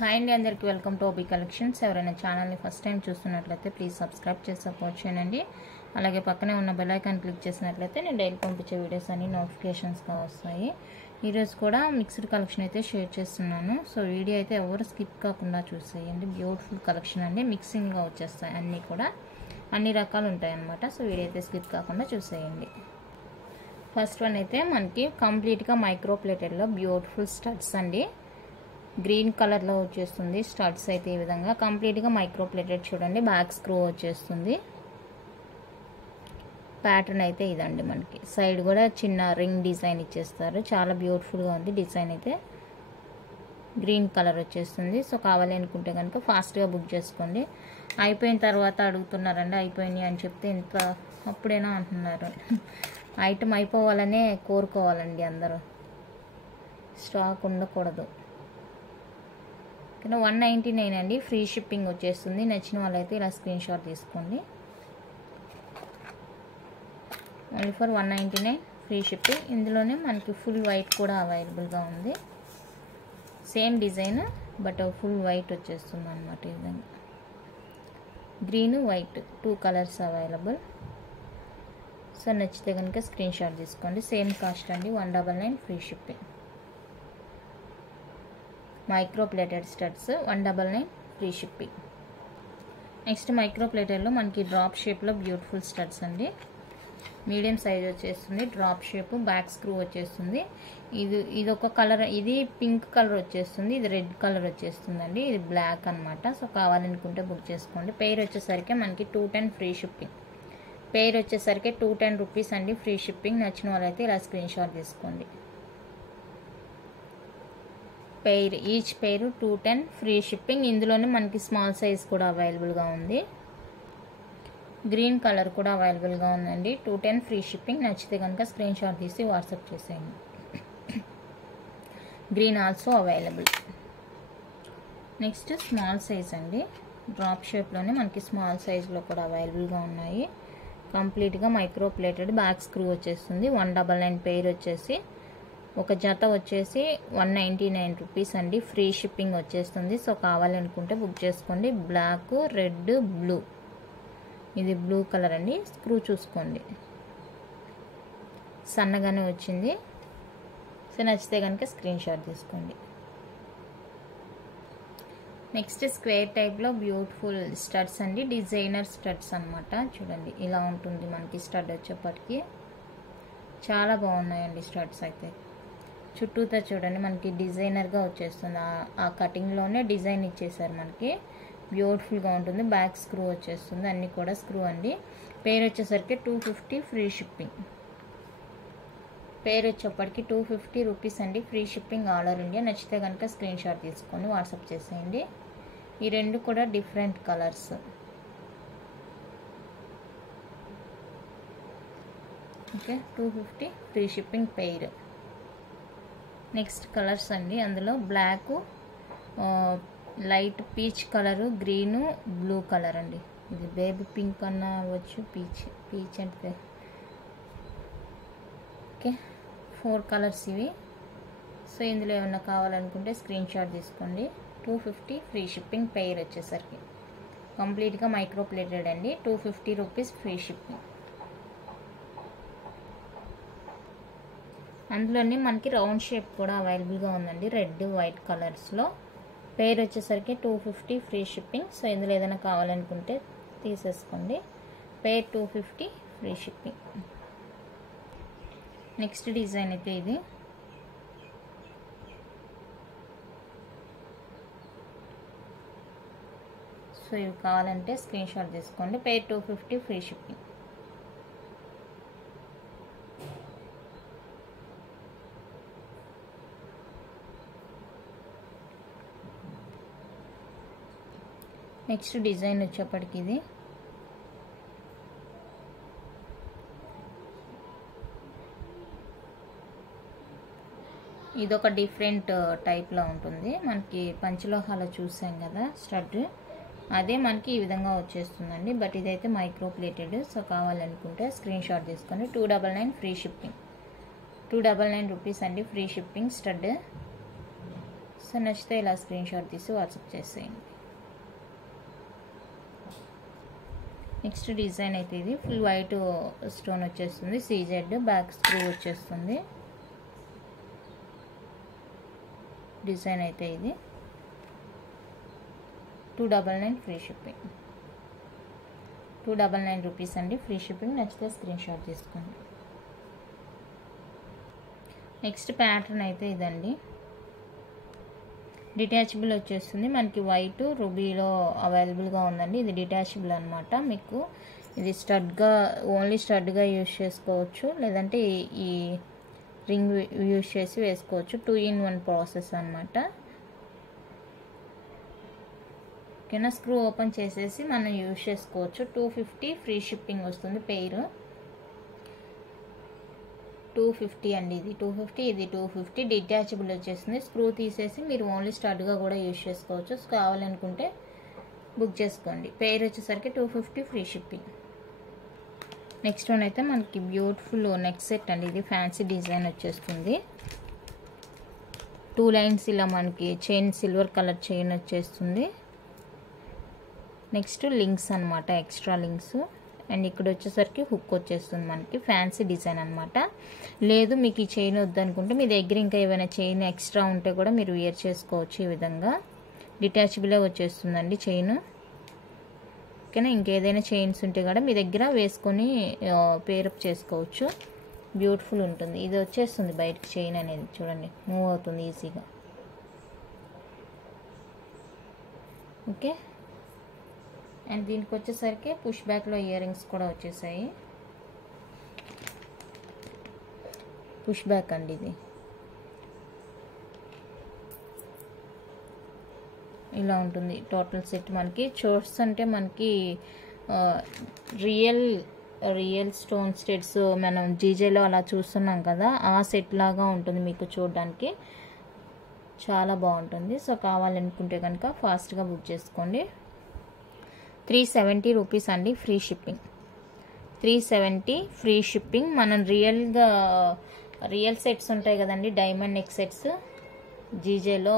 Hi అండి, అందరికీ welcome to OB collections. ఎవరైనా ఛానల్ని ఫస్ట్ టైం చూస్తున్నట్లయితే ప్లీజ్ సబ్స్క్రైబ్ చేసి సపోర్ట్ చేయండి. అలాగే పక్కనే ఉన్న బెల్ ఐకాన్ క్లిక్ చేసినట్లయితే నేను డైలీ పంపించే వీడియోస్ అన్ని నోటిఫికేషన్స్గా వస్తాయి. ఈరోజు కూడా మిక్స్డ్ కలెక్షన్ అయితే షేర్ చేస్తున్నాను. సో వీడియో అయితే ఎవరు స్కిప్ కాకుండా చూసేయండి. బ్యూటిఫుల్ కలెక్షన్ అండి, మిక్సింగ్గా వచ్చేస్తాయి అన్నీ కూడా, అన్ని రకాలు ఉంటాయి అన్నమాట. సో వీడియో అయితే స్కిప్ కాకుండా చూసేయండి. ఫస్ట్ వన్ అయితే మనకి కంప్లీట్గా మైక్రో ప్లేటెడ్లో బ్యూటిఫుల్ స్టడ్స్ అండి. గ్రీన్ కలర్లో వచ్చేస్తుంది స్టడ్స్ అయితే. ఈ విధంగా కంప్లీట్గా మైక్రో ప్లేటెడ్ చూడండి. బ్యాక్ స్క్రూ వచ్చేస్తుంది. ప్యాటర్న్ అయితే ఇదండి. మనకి సైడ్ కూడా చిన్న రింగ్ డిజైన్ ఇచ్చేస్తారు. చాలా బ్యూటిఫుల్గా ఉంది డిజైన్ అయితే. గ్రీన్ కలర్ వచ్చేస్తుంది. సో కావాలి అనుకుంటే కనుక ఫాస్ట్గా బుక్ చేసుకోండి. అయిపోయిన తర్వాత అడుగుతున్నారండి, అయిపోయినాయి అని చెప్తే ఇంత అప్పుడేనా అంటున్నారు. ఐటమ్ అయిపోవాలనే కోరుకోవాలండి అందరూ, స్టాక్ ఉండకూడదు. 199 అండి, ఫ్రీ షిప్పింగ్ వచ్చేస్తుంది. నచ్చిన వాళ్ళైతే ఇలా స్క్రీన్ షాట్ తీసుకోండి. Only for 199 free shipping. ఇందులోనే మనకి ఫుల్ వైట్ కూడా అవైలబుల్గా ఉంది. Same design but full white వచ్చేస్తుంది అనమాట. ఈ విధంగా green white 2 colours available. So నచ్చితే కనుక స్క్రీన్ షాట్ తీసుకోండి. సేమ్ కాస్ట్ అండి, 199 free shipping. Micro plated studs 199 free shipping. Next micro ప్లేటెడ్లో మనకి డ్రాప్ షేప్లో బ్యూటిఫుల్ స్టడ్స్ అండి. మీడియం సైజ్ వచ్చేస్తుంది. డ్రాప్ షేప్, బ్యాక్ స్క్రూ వచ్చేస్తుంది. ఇది ఒక కలర్, ఇది పింక్ కలర్ వచ్చేస్తుంది. ఇది రెడ్ కలర్ వచ్చేస్తుందండి. ఇది బ్లాక్ అనమాట. సో కావాలనుకుంటే బుక్ చేసుకోండి. పెయిర్ వచ్చేసరికి మనకి 210 ఫ్రీ షిప్పింగ్. పెయిర్ వచ్చేసరికి 210 రూపీస్ అండి, ఫ్రీ షిప్పింగ్. నచ్చిన వాళ్ళైతే ఇలా స్క్రీన్ షాట్ తీసుకోండి. Pair, each pair 210 free shipping. ఇందులోనే మనకి స్మాల్ సైజ్ కూడా అవైలబుల్గా ఉంది. గ్రీన్ కలర్ కూడా అవైలబుల్గా ఉందండి. 210 ఫ్రీ షిప్పింగ్. నచ్చితే కనుక స్క్రీన్ షాట్ తీసి వాట్సాప్ చేసేయండి. Green also available. Next small size అండి. డ్రాప్ షేప్లోనే మనకి స్మాల్ సైజ్లో కూడా అవైలబుల్గా ఉన్నాయి. కంప్లీట్గా మైక్రో ప్లేటెడ్, బ్యాక్ స్క్రూ వచ్చేస్తుంది. 199 పెయిర్ వచ్చేసి, ఒక జత వచ్చేసి 199 రూపీస్ అండి, ఫ్రీ షిప్పింగ్ వచ్చేస్తుంది. సో కావాలనుకుంటే బుక్ చేసుకోండి. Black, red, blue. ఇది బ్లూ కలర్ అండి. స్క్రూ చూసుకోండి, సన్నగానే వచ్చింది. సో నచ్చితే కనుక స్క్రీన్ షాట్ తీసుకోండి. నెక్స్ట్ స్క్వేర్ టైప్లో బ్యూటిఫుల్ స్టడ్స్ అండి. డిజైనర్ స్టడ్స్ అనమాట. చూడండి ఇలా ఉంటుంది మనకి స్టడ్ వచ్చేప్పటికి. చాలా బాగున్నాయండి స్టడ్స్ అయితే. చుట్టూతో చూడండి మనకి డిజైనర్గా వచ్చేస్తుంది. ఆ కటింగ్లోనే డిజైన్ ఇచ్చేసారు మనకి. బ్యూటిఫుల్గా ఉంటుంది. బ్యాక్ స్క్రూ వచ్చేస్తుంది. అన్నీ కూడా స్క్రూ అండి. పేరు వచ్చేసరికి 250 ఫ్రీ షిప్పింగ్. పేరు వచ్చేప్పటికి 250 రూపీస్ అండి, ఫ్రీ షిప్పింగ్. Order India. నచ్చితే కనుక స్క్రీన్ షాట్ తీసుకొని వాట్సాప్ చేసేయండి. ఈ రెండు కూడా different colours. Okay, 250 free shipping pair. Next colours అండి. అందులో black, light peach colour, green, blue colour అండి. ఇది బేబీ పింక్ అన్న అవ్వచ్చు, పీచ్ అంటే. ఓకే, 4 కలర్స్ ఇవి. సో ఇందులో ఏమన్నా కావాలనుకుంటే స్క్రీన్ షాట్ తీసుకోండి. 250 ఫ్రీ షిప్పింగ్. పెయిర్ వచ్చేసరికి కంప్లీట్గా మైక్రో ప్లేటెడ్ అండి. 250 రూపీస్ ఫ్రీ షిప్పింగ్. అందులోనే మనకి రౌండ్ షేప్ కూడా అవైలబుల్గా ఉందండి, రెడ్, వైట్ కలర్స్లో. పేరు వచ్చేసరికి 250 ఫ్రీ షిప్పింగ్. సో ఇందులో ఏదైనా కావాలనుకుంటే తీసేసుకోండి. పేర్ 250 ఫ్రీ షిప్పింగ్. నెక్స్ట్ డిజైన్ అయితే ఇది. సో ఇవి కావాలంటే స్క్రీన్ షాట్ తీసుకోండి. పేర్ 250 ఫ్రీ షిప్పింగ్. నెక్స్ట్ డిజైన్ వచ్చేప్పటికి ఇది. ఇదొక డిఫరెంట్ టైప్లో ఉంటుంది. మనకి పంచలోహాలో చూసాం కదా స్టడ్, అదే మనకి ఈ విధంగా వచ్చేస్తుందండి. బట్ ఇదైతే మైక్రో ప్లేటెడ్. సో కావాలనుకుంటే స్క్రీన్ షాట్ తీసుకొని 299 ఫ్రీ షిప్పింగ్. 299 రూపీస్ అండి, ఫ్రీ షిప్పింగ్ స్టడ్. సో నచ్చితే ఇలా స్క్రీన్ షాట్ తీసి వాట్సాప్ చేసేయండి. నెక్స్ట్ డిజైన్ అయితే ఇది ఫుల్ వైట్ స్టోన్ వచ్చేస్తుంది, సీజెడ్ బ్యాక్ స్క్రూ వచ్చేస్తుంది. డిజైన్ అయితే ఇది 299 ఫ్రీ షిప్పింగ్, 299 రూపీస్ అండి ఫ్రీ షిప్పింగ్. నచ్చితే స్క్రీన్ షాట్ తీసుకోండి. నెక్స్ట్ ప్యాటర్న్ అయితే ఇదండి, డిటాచబుల్ వచ్చేస్తుంది మనకి, వైట్ రూబీలో అవైలబుల్గా ఉందండి. ఇది డిటాచబుల్ అనమాట. మీకు ఇది స్టడ్గా ఓన్లీ స్టడ్గా యూజ్ చేసుకోవచ్చు, లేదంటే ఈ రింగ్ యూజ్ చేసి వేసుకోవచ్చు. 2-in-1 ప్రాసెస్ అనమాట. ఓకేనా, స్క్రూ ఓపెన్ చేసేసి మనం యూజ్ చేసుకోవచ్చు. 250 ఫ్రీ షిప్పింగ్ వస్తుంది పెయిర్. 250 అండి, ఇది 250, ఇది 250. డిటాచబుల్ వచ్చేస్తుంది. స్క్రూ తీసేసి మీరు ఓన్లీ స్టడ్గా కూడా యూజ్ చేసుకోవచ్చు. కావాలనుకుంటే బుక్ చేసుకోండి. పెయిర్ వచ్చేసరికి 250 ఫ్రీ షిప్పింగ్. నెక్స్ట్ వన్ అయితే మనకి బ్యూటిఫుల్ నెక్ సెట్ అండి. ఇది ఫ్యాన్సీ డిజైన్ వచ్చేస్తుంది. 2 లైన్స్ ఇలా మనకి చైన్, సిల్వర్ కలర్ చైన్ వచ్చేస్తుంది. నెక్స్ట్ లింక్స్ అనమాట, ఎక్స్ట్రా లింక్స్. అండ్ ఇక్కడ వచ్చేసరికి హుక్ వచ్చేస్తుంది మనకి, ఫ్యాన్సీ డిజైన్ అనమాట. లేదు మీకు ఈ చైన్ వద్దనుకుంటే మీ దగ్గర ఇంకా ఏమైనా చైన్ ఎక్స్ట్రా ఉంటే కూడా మీరు వేర్ చేసుకోవచ్చు. ఈ విధంగా డిటాచబులే వచ్చేస్తుందండి చైన్. ఓకేనా, ఇంకేదైనా చైన్స్ ఉంటే కూడా మీ దగ్గర వేసుకొని పేరప్ చేసుకోవచ్చు. బ్యూటిఫుల్ ఉంటుంది. ఇది వచ్చేస్తుంది బయటకి చైన్ అనేది, చూడండి మూవ్ అవుతుంది ఈజీగా. ఓకే, అండ్ దీనికి వచ్చేసరికి పుష్ బ్యాక్లో ఇయర్ రింగ్స్ కూడా వచ్చేసాయి. పుష్ బ్యాక్ అండి ఇది. ఇలా ఉంటుంది టోటల్ సెట్ మనకి. చోట్స్ అంటే మనకి రియల్ స్టోన్ స్టెడ్స్ మనం జీజేలో అలా చూస్తున్నాం కదా, ఆ సెట్ లాగా ఉంటుంది మీకు చూడడానికి. చాలా బాగుంటుంది. సో కావాలనుకుంటే కనుక ఫాస్ట్గా బుక్ చేసుకోండి. 370 రూపీస్ అండి ఫ్రీ షిప్పింగ్. 370 free shipping. మనం రియల్ సెట్స్ ఉంటాయి కదండి, డైమండ్ నెక్ సెట్స్ జీజేలో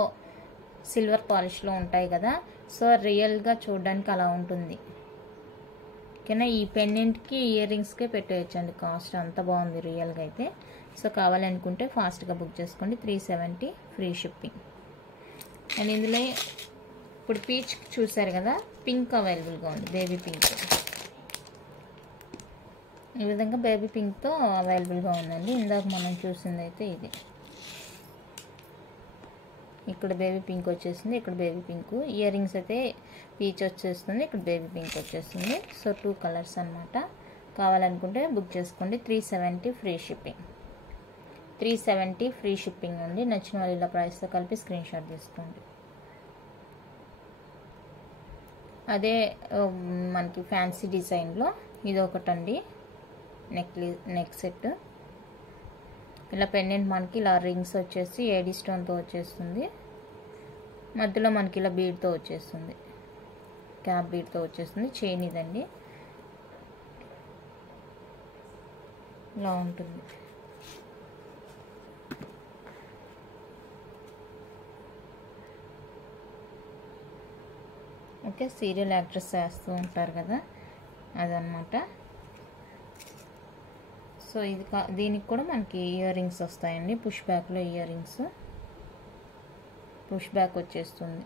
సిల్వర్ పాలిష్లో ఉంటాయి కదా, సో రియల్గా చూడడానికి అలా ఉంటుంది. ఓకేనా, ఈ పెండెంట్కి ఇయర్ రింగ్స్కే పెట్టేయచ్చండి కాస్ట్, అంత బాగుంది రియల్గా అయితే. సో కావాలనుకుంటే ఫాస్ట్గా బుక్ చేసుకోండి. 370 ఫ్రీ షిప్పింగ్. అండ్ ఇందులో ఇప్పుడు పీచ్ చూసారు కదా, పింక్ అవైలబుల్గా ఉంది, బేబీ పింక్. ఈ విధంగా బేబీ పింక్తో అవైలబుల్గా ఉందండి. ఇందాక మనం చూసింది అయితే ఇది. ఇక్కడ బేబీ పింక్ వచ్చేసింది, ఇక్కడ బేబీ పింక్. ఇయర్ రింగ్స్ అయితే పీచ్ వచ్చేస్తుంది, ఇక్కడ బేబీ పింక్ వచ్చేస్తుంది. సో 2 కలర్స్ అనమాట. కావాలనుకుంటే బుక్ చేసుకోండి. 370 ఫ్రీ షిప్పింగ్. 370 ఫ్రీ షిప్పింగ్ అండి. నచ్చిన వాళ్ళు ఇలా ప్రైస్తో కలిపి స్క్రీన్ షాట్ తీసుకోండి. అదే మనకి ఫ్యాన్సీ డిజైన్లో ఇది ఒకటండి, నెక్ సెట్. ఇలా పెండెంట్ మనకి ఇలా రింగ్స్ వచ్చేసి ఏడీ స్టోన్తో వచ్చేస్తుంది. మధ్యలో మనకి ఇలా బీడ్తో వచ్చేస్తుంది, క్యాప్ బీడ్తో వచ్చేస్తుంది. చైన్ ఇదండి, ఇలా ఉంటుంది. ఓకే, సీరియల్ యాక్ట్రెస్ వేస్తూ ఉంటారు కదా, అదనమాట. సో ఇది దీనికి కూడా మనకి ఇయర్ రింగ్స్ వస్తాయండి. పుష్ బ్యాక్లో ఇయర్ రింగ్స్, పుష్ బ్యాక్ వచ్చేస్తుంది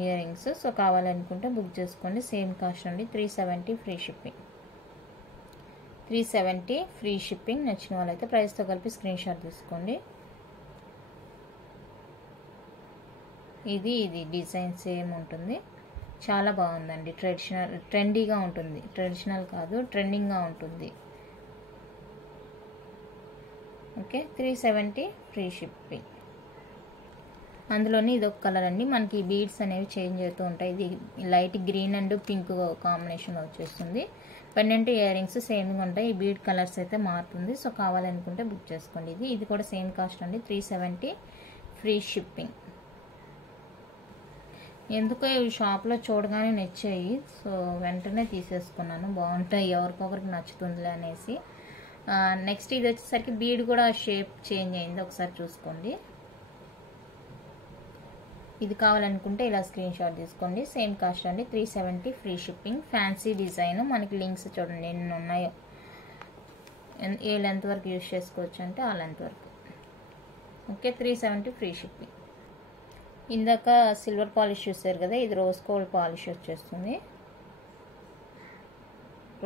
ఇయర్ రింగ్స్. సో కావాలనుకుంటే బుక్ చేసుకోండి. సేమ్ కాస్ట్ అండి. 370 ఫ్రీ షిప్పింగ్. 370 free shipping. నచ్చిన వాళ్ళైతే ప్రైస్తో కలిపి స్క్రీన్ షాట్ తీసుకోండి. ఇది డిజైన్ సేమ్ ఉంటుంది, చాలా బాగుందండి. ట్రెండీగా ఉంటుంది. ట్రెడిషనల్ కాదు, ట్రెండింగ్గా ఉంటుంది. Okay, 370 free shipping. అందులోని ఇది ఒక కలర్ అండి. మనకి బీడ్స్ అనేవి చేంజ్ అవుతూ ఉంటాయి. ఇది light green and pink combination వచ్చేస్తుంది. పెండెంట్ ఇయర్ రింగ్స్ సేమ్గా ఉంటాయి. ఈ బీడ్ కలర్స్ అయితే మారుతుంది. సో కావాలనుకుంటే బుక్ చేసుకోండి. ఇది కూడా సేమ్ కాస్ట్ అండి. 370 ఫ్రీ షిప్పింగ్. ఎందుకో ఇవి షాప్లో చూడగానే నచ్చాయి, సో వెంటనే తీసేసుకున్నాను. బాగుంటాయి, ఎవరికొకరికి నచ్చుతుందిలే అనేసి. నెక్స్ట్ ఇది వచ్చేసరికి బీడ్ కూడా షేప్ చేంజ్ అయింది, ఒకసారి చూసుకోండి. ఇది కావాలనుకుంటే ఇలా స్క్రీన్ షాట్ తీసుకోండి. సేమ్ కాస్ట్ అండి, 370 ఫ్రీ షిప్పింగ్. ఫ్యాన్సీ డిజైన్, మనకి లింక్స్ చూడండి ఎన్ని ఉన్నాయో. ఏ లెంత్ వరకు యూజ్ చేసుకోవచ్చు అంటే ఆ లెంత్ వరకు. Okay, 370 free shipping. ఇందాక సిల్వర్ పాలిష్ చూసారు కదా, ఇది రోజ్ గోల్డ్ పాలిష్ వచ్చేస్తుంది.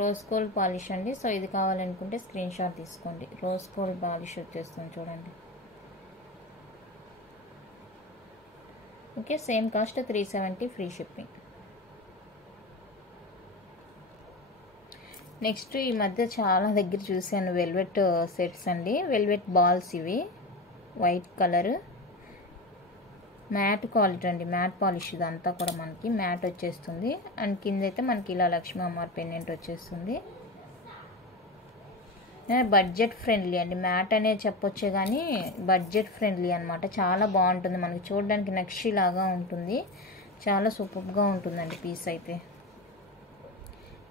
రోజ్ గోల్డ్ పాలిష్ అండి. సో ఇది కావాలనుకుంటే స్క్రీన్ షాట్ తీసుకోండి. రోజ్ గోల్డ్ పాలిష్ వచ్చేస్తుంది చూడండి. Okay, same cost 370 free shipping. Next ఈ మధ్య చాలా దగ్గర చూసాను వెల్వెట్ సెట్స్ అండి. వెల్వెట్ బాల్స్ ఇవి, వైట్ కలర్, మ్యాట్ క్వాలిటీ అండి, మ్యాట్ పాలిష్. ఇదంతా కూడా మనకి మ్యాట్ వచ్చేస్తుంది. అండ్ కింద అయితే మనకి ఇలా లక్ష్మీ అమ్మవారి పెండెంట్ వచ్చేస్తుంది. బడ్జెట్ ఫ్రెండ్లీ అండి, మ్యాట్ అనే చెప్పొచ్చే కానీ బడ్జెట్ ఫ్రెండ్లీ అనమాట. చాలా బాగుంటుంది, మనకి చూడడానికి నక్షి లాగా ఉంటుంది. చాలా సూపర్గా ఉంటుందండి పీస్ అయితే.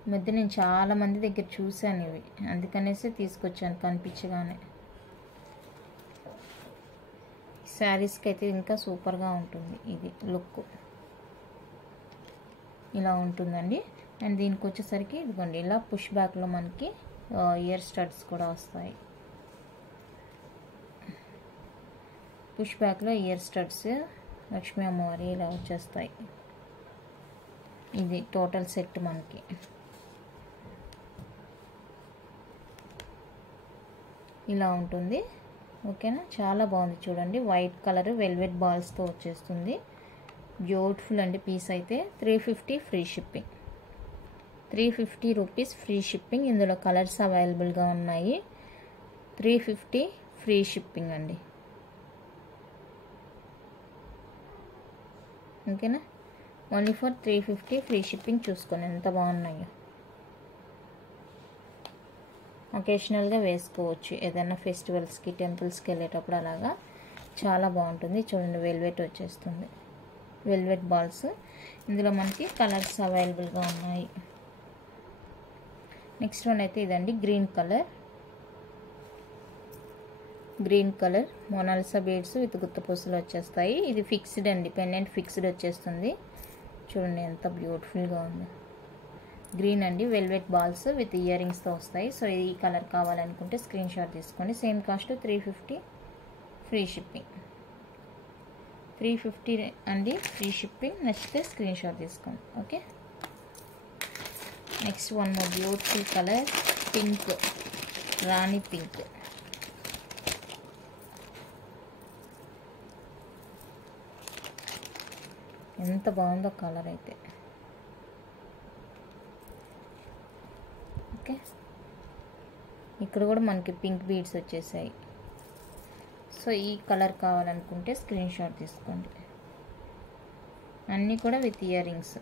ఈ మధ్య నేను చాలా మంది దగ్గర చూశాను ఇవి, అందుకనేసి తీసుకొచ్చాను కనిపించగానే. శారీస్కి అయితే ఇంకా సూపర్గా ఉంటుంది ఇది లుక్. ఇలా ఉంటుందండి. అండ్ దీనికి వచ్చేసరికి ఇదిగోండి ఇలా పుష్ బ్యాక్లో మనకి ఇయర్ స్టడ్స్ కూడా వస్తాయి. పుష్ బ్యాక్లో ఇయర్ స్టడ్స్ లక్ష్మీ అమ్మవారి ఇలా వచ్చేస్తాయి. ఇది టోటల్ సెట్ మనకి. ఇలా ఉంటుంది. ఓకేనా, చాలా బాగుంది చూడండి. వైట్ కలర్ వెల్వెట్ బాల్స్తో వచ్చేస్తుంది. బ్యూటిఫుల్ అండి పీస్ అయితే. 350 free shipping. 350 rupees free shipping. ఇందులో కలర్స్ అవైలబుల్గా ఉన్నాయి. 350 ఫ్రీ షిప్పింగ్ అండి. ఓకేనా, ఓన్లీ ఫర్ 350 ఫ్రీ షిప్పింగ్. చూసుకోండి ఎంత బాగున్నాయో. ఒకేషనల్గా వేసుకోవచ్చు, ఏదైనా ఫెస్టివల్స్కి టెంపుల్స్కి వెళ్ళేటప్పుడు అలాగా చాలా బాగుంటుంది. చూడండి వెల్వెట్ వచ్చేస్తుంది, వెల్వెట్ బాల్స్. ఇందులో మనకి కలర్స్ అవైలబుల్గా ఉన్నాయి. నెక్స్ట్ వన్ అయితే ఇదండి, green colour. Green colour Mona Lisa beads with గుత్తపూసలు వచ్చేస్తాయి. ఇది ఫిక్స్డ్ అండి, పెండెంట్ ఫిక్స్డ్ వచ్చేస్తుంది. చూడండి ఎంత బ్యూటిఫుల్గా ఉంది. గ్రీన్ అండి, వెల్వెట్ బాల్స్ విత్ ఇయర్ రింగ్స్తో వస్తాయి. సో ఈ కలర్ కావాలనుకుంటే స్క్రీన్ షాట్ తీసుకోండి. Same cost 350 free shipping. 350 అండి ఫ్రీ షిప్పింగ్. నచ్చితే స్క్రీన్ షాట్ తీసుకోండి. Okay, next one more beautiful colour, pink, rani pink. ఎంత బాగుందో కలర్ అయితే. ఓకే, ఇక్కడ కూడా మనకి పింక్ బీడ్స్ వచ్చేసాయి. సో ఈ కలర్ కావాలనుకుంటే స్క్రీన్ షాట్ తీసుకోండి. అన్నీ కూడా with earrings.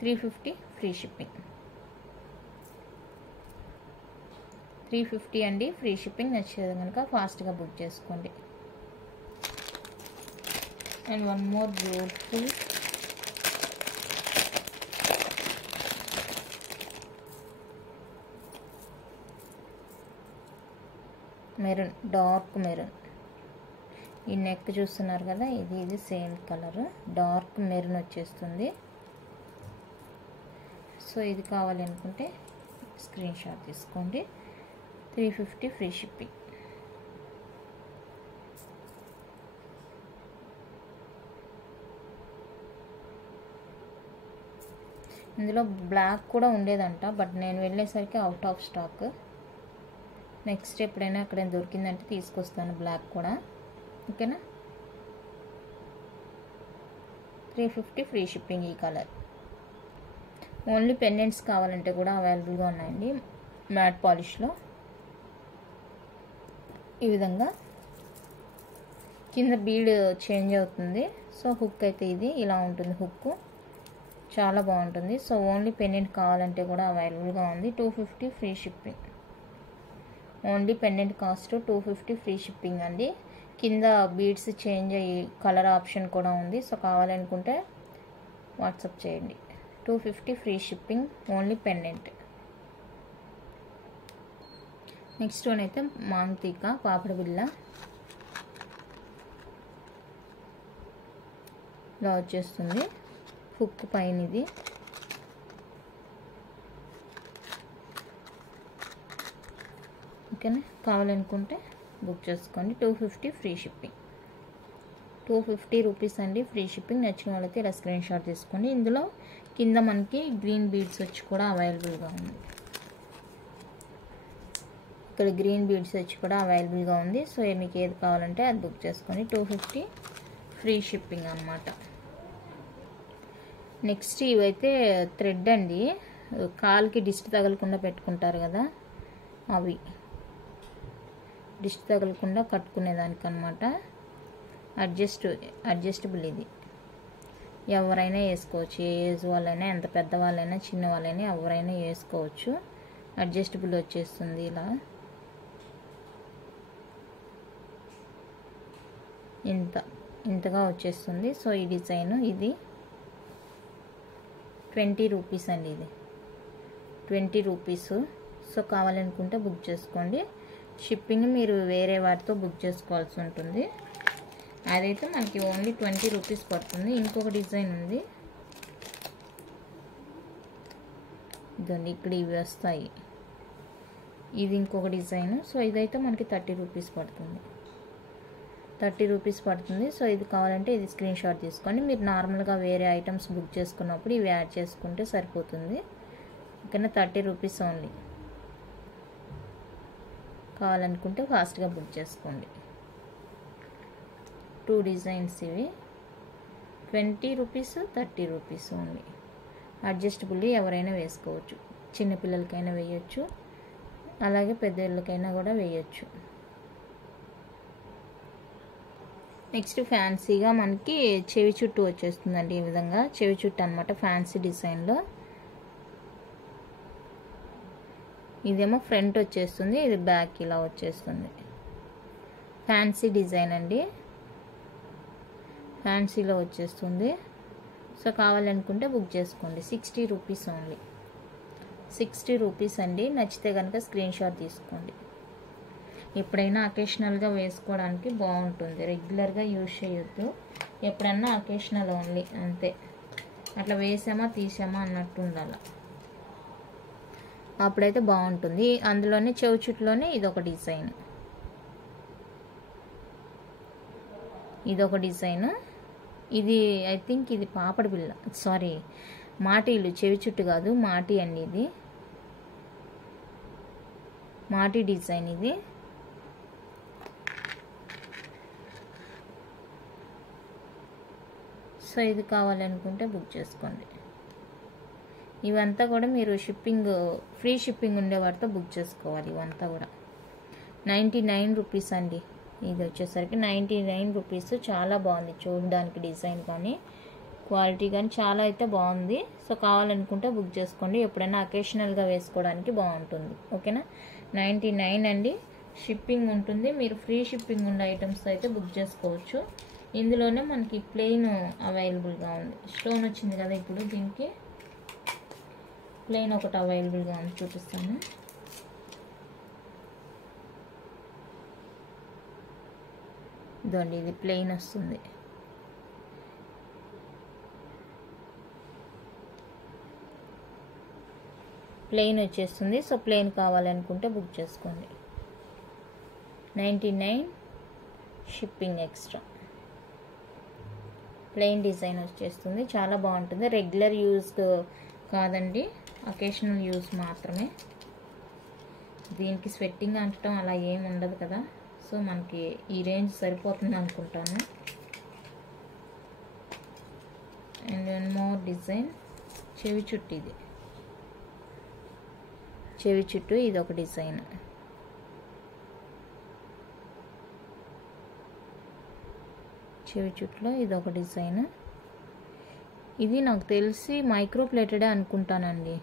$350 free shipping. 350 అండి ఫ్రీ షిప్పింగ్. నచ్చేది కనుక ఫాస్ట్గా బుక్ చేసుకోండి. And one more beautiful maroon, dark maroon. ఈ నెక్ చూస్తున్నారు కదా, ఇది సేమ్ కలర్, డార్క్ మెరూన్ వచ్చేస్తుంది. సో ఇది కావాలనుకుంటే స్క్రీన్ షాట్ తీసుకోండి. 350 ఫ్రీ షిప్పింగ్. ఇందులో బ్లాక్ కూడా ఉండేదంట, బట్ నేను వెళ్ళేసరికి అవుట్ ఆఫ్ స్టాక్. నెక్స్ట్ ఎప్పుడైనా అక్కడ దొరికిందంటే తీసుకొస్తాను బ్లాక్ కూడా. ఓకేనా, 350 ఫ్రీ షిప్పింగ్. ఈ కలర్ ఓన్లీ పెండెంట్స్ కావాలంటే కూడా అవైలబుల్గా ఉన్నాయండి మ్యాట్ పాలిష్లో. ఈ విధంగా కింద బీడ్ చేంజ్ అవుతుంది. సో హుక్ అయితే ఇది ఇలా ఉంటుంది, హుక్ చాలా బాగుంటుంది. సో ఓన్లీ పెండెంట్ కావాలంటే కూడా అవైలబుల్గా ఉంది. 250 free shipping. Only pendant cost 250 free shipping అండి. కింద బీడ్స్ చేంజ్ అయ్యి కలర్ ఆప్షన్ కూడా ఉంది. సో కావాలనుకుంటే వాట్సాప్ చేయండి. 250 free shipping, only pendant. Next one అయితే మాంతిక పాపడి బిళ్ళ ఇలా వచ్చేస్తుంది. హుక్ పైన ఇది ఓకేనా. కావాలనుకుంటే బుక్ చేసుకోండి. 250 ఫ్రీ షిప్పింగ్. 250 రూపీస్ అండి ఫ్రీ షిప్పింగ్. నచ్చిన వాళ్ళైతే ఇలా స్క్రీన్ షాట్ తీసుకోండి. ఇందులో కింద మనకి గ్రీన్ బీడ్స్ వచ్చి కూడా అవైలబుల్గా ఉంది. ఇక్కడ గ్రీన్ బీడ్స్ వచ్చి కూడా అవైలబుల్గా ఉంది. సో మీకు ఏది కావాలంటే అది బుక్ చేసుకోండి. 250 ఫ్రీ షిప్పింగ్ అన్నమాట. నెక్స్ట్ ఇవైతే థ్రెడ్ అండి, కాలుకి డిస్ట్ తగలకుండా పెట్టుకుంటారు కదా, అవి డిస్ట్ తగలకుండా కట్టుకునేదానికి అనమాట. అడ్జస్టబుల్ ఇది ఎవరైనా వేసుకోవచ్చు. ఏ ఏజ్ వాళ్ళైనా, ఎంత పెద్దవాళ్ళైనా, చిన్న వాళ్ళైనా ఎవరైనా వేసుకోవచ్చు. అడ్జస్టబుల్ వచ్చేస్తుంది ఇలా. ఇంతగా వచ్చేస్తుంది. సో ఈ డిజైన్ ఇది 20 రూపీస్ అండి. ఇది 20 రూపీస్. సో కావాలనుకుంటే బుక్ చేసుకోండి. షిప్పింగ్ మీరు వేరే వాటితో బుక్ చేసుకోవాల్సి ఉంటుంది. అదైతే మనకి ఓన్లీ 20 రూపీస్ పడుతుంది. ఇంకొక డిజైన్ ఉంది, ఇదండి ఇక్కడ ఇవి వస్తాయి. ఇది ఇంకొక డిజైన్. సో ఇదైతే మనకి 30 రూపీస్ పడుతుంది. 30 రూపీస్ పడుతుంది. సో ఇది కావాలంటే ఇది స్క్రీన్ షాట్ తీసుకోండి. మీరు నార్మల్గా వేరే ఐటమ్స్ బుక్ చేసుకున్నప్పుడు ఇవి యాడ్ చేసుకుంటే సరిపోతుంది. ఓకేనా. 30 రూపీస్ ఓన్లీ. కావాలనుకుంటే ఫాస్ట్గా బుక్ చేసుకోండి. 2 డిజైన్స్ ఇవి 20 రూపీస్, 30 రూపీస్ ఓన్లీ. అడ్జస్టబుల్ ఎవరైనా వేసుకోవచ్చు. చిన్నపిల్లలకైనా వేయచ్చు, అలాగే పెద్దవాళ్ళకైనా కూడా వేయచ్చు. నెక్స్ట్ ఫ్యాన్సీగా మనకి చెవి చుట్టూ వచ్చేస్తుందండి. ఈ విధంగా చెవి చుట్టూ అనమాట, ఫ్యాన్సీ డిజైన్లో. ఇదేమో ఫ్రంట్ వచ్చేస్తుంది, ఇది బ్యాక్ ఇలా వచ్చేస్తుంది. ఫ్యాన్సీ డిజైన్ అండి, ఫ్యాన్సీలో వచ్చేస్తుంది. సో కావాలనుకుంటే బుక్ చేసుకోండి. 60 రూపీస్ ఓన్లీ. 60 రూపీస్ అండి. నచ్చితే కనుక స్క్రీన్ షాట్ తీసుకోండి. ఎప్పుడైనా అకేషనల్గా వేసుకోవడానికి బాగుంటుంది. రెగ్యులర్గా యూజ్ చేయొద్దు, ఎప్పుడన్నా అకేషనల్ ఓన్లీ అంతే. అట్లా వేసామా తీసామా అన్నట్టు ఉండాలి, అప్పుడైతే బాగుంటుంది. అందులోనే చెవి చుట్టులోనే ఇదొక డిజైన్, ఇదొక డిజైన్. ఇది ఐ థింక్ ఇది పాపడి బిళ్ళ, సారీ మాటీలు, చెవి చుట్టు కాదు మాటీ అండి. ఇది మాటీ డిజైన్. ఇది సో ఇది కావాలనుకుంటే బుక్ చేసుకోండి. ఇవంతా కూడా మీరు షిప్పింగ్ ఫ్రీ షిప్పింగ్ ఉండే వాటితో బుక్ చేసుకోవాలి. ఇవంతా కూడా 99 రూపీస్ అండి. ఇది వచ్చేసరికి 99 రూపీస్. చాలా బాగుంది చూడడానికి, డిజైన్ కానీ క్వాలిటీ కానీ చాలా అయితే బాగుంది. సో కావాలనుకుంటే బుక్ చేసుకోండి. ఎప్పుడైనా అకేషనల్గా వేసుకోవడానికి బాగుంటుంది. ఓకేనా. 99 అండి. షిప్పింగ్ ఉంటుంది. మీరు ఫ్రీ షిప్పింగ్ ఉండే ఐటమ్స్ అయితే బుక్ చేసుకోవచ్చు. ఇందులోనే మనకి ప్లెయిన్ అవైలబుల్గా ఉంది. స్టోన్ వచ్చింది కదా ఇప్పుడు, దీనికి ప్లెయిన్ ఒకటి అవైలబుల్గా ఉంది, చూపిస్తాను. ఇదండి ఇది ప్లెయిన్ వస్తుంది. ప్లెయిన్ వచ్చేస్తుంది. సో ప్లెయిన్ కావాలనుకుంటే బుక్ చేసుకోండి. 99 షిప్పింగ్ ఎక్స్ట్రా. ప్లెయిన్ డిజైన్ వచ్చేస్తుంది. చాలా బాగుంటుంది. రెగ్యులర్ యూజ్ కాదండి, అకేషనల్ యూజ్ మాత్రమే. దీనికి స్వెట్టింగ్ అంటడం అలా ఏమి ఉండదు కదా. సో మనకి ఈ రేంజ్ సరిపోతుంది అనుకుంటాను. అండ్ వన్ మోర్ డిజైన్, చెవి చుట్టూ. ఇది చెవి చుట్టూ, ఇది ఒక డిజైన్. చెవి చుట్టులో ఇది ఒక డిజైన్. ఇది నాకు తెలిసి మైక్రో ప్లేటెడే అనుకుంటానండి,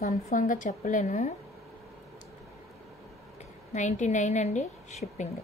కన్ఫామ్గా చెప్పలేను. 99 అండి షిప్పింగ్.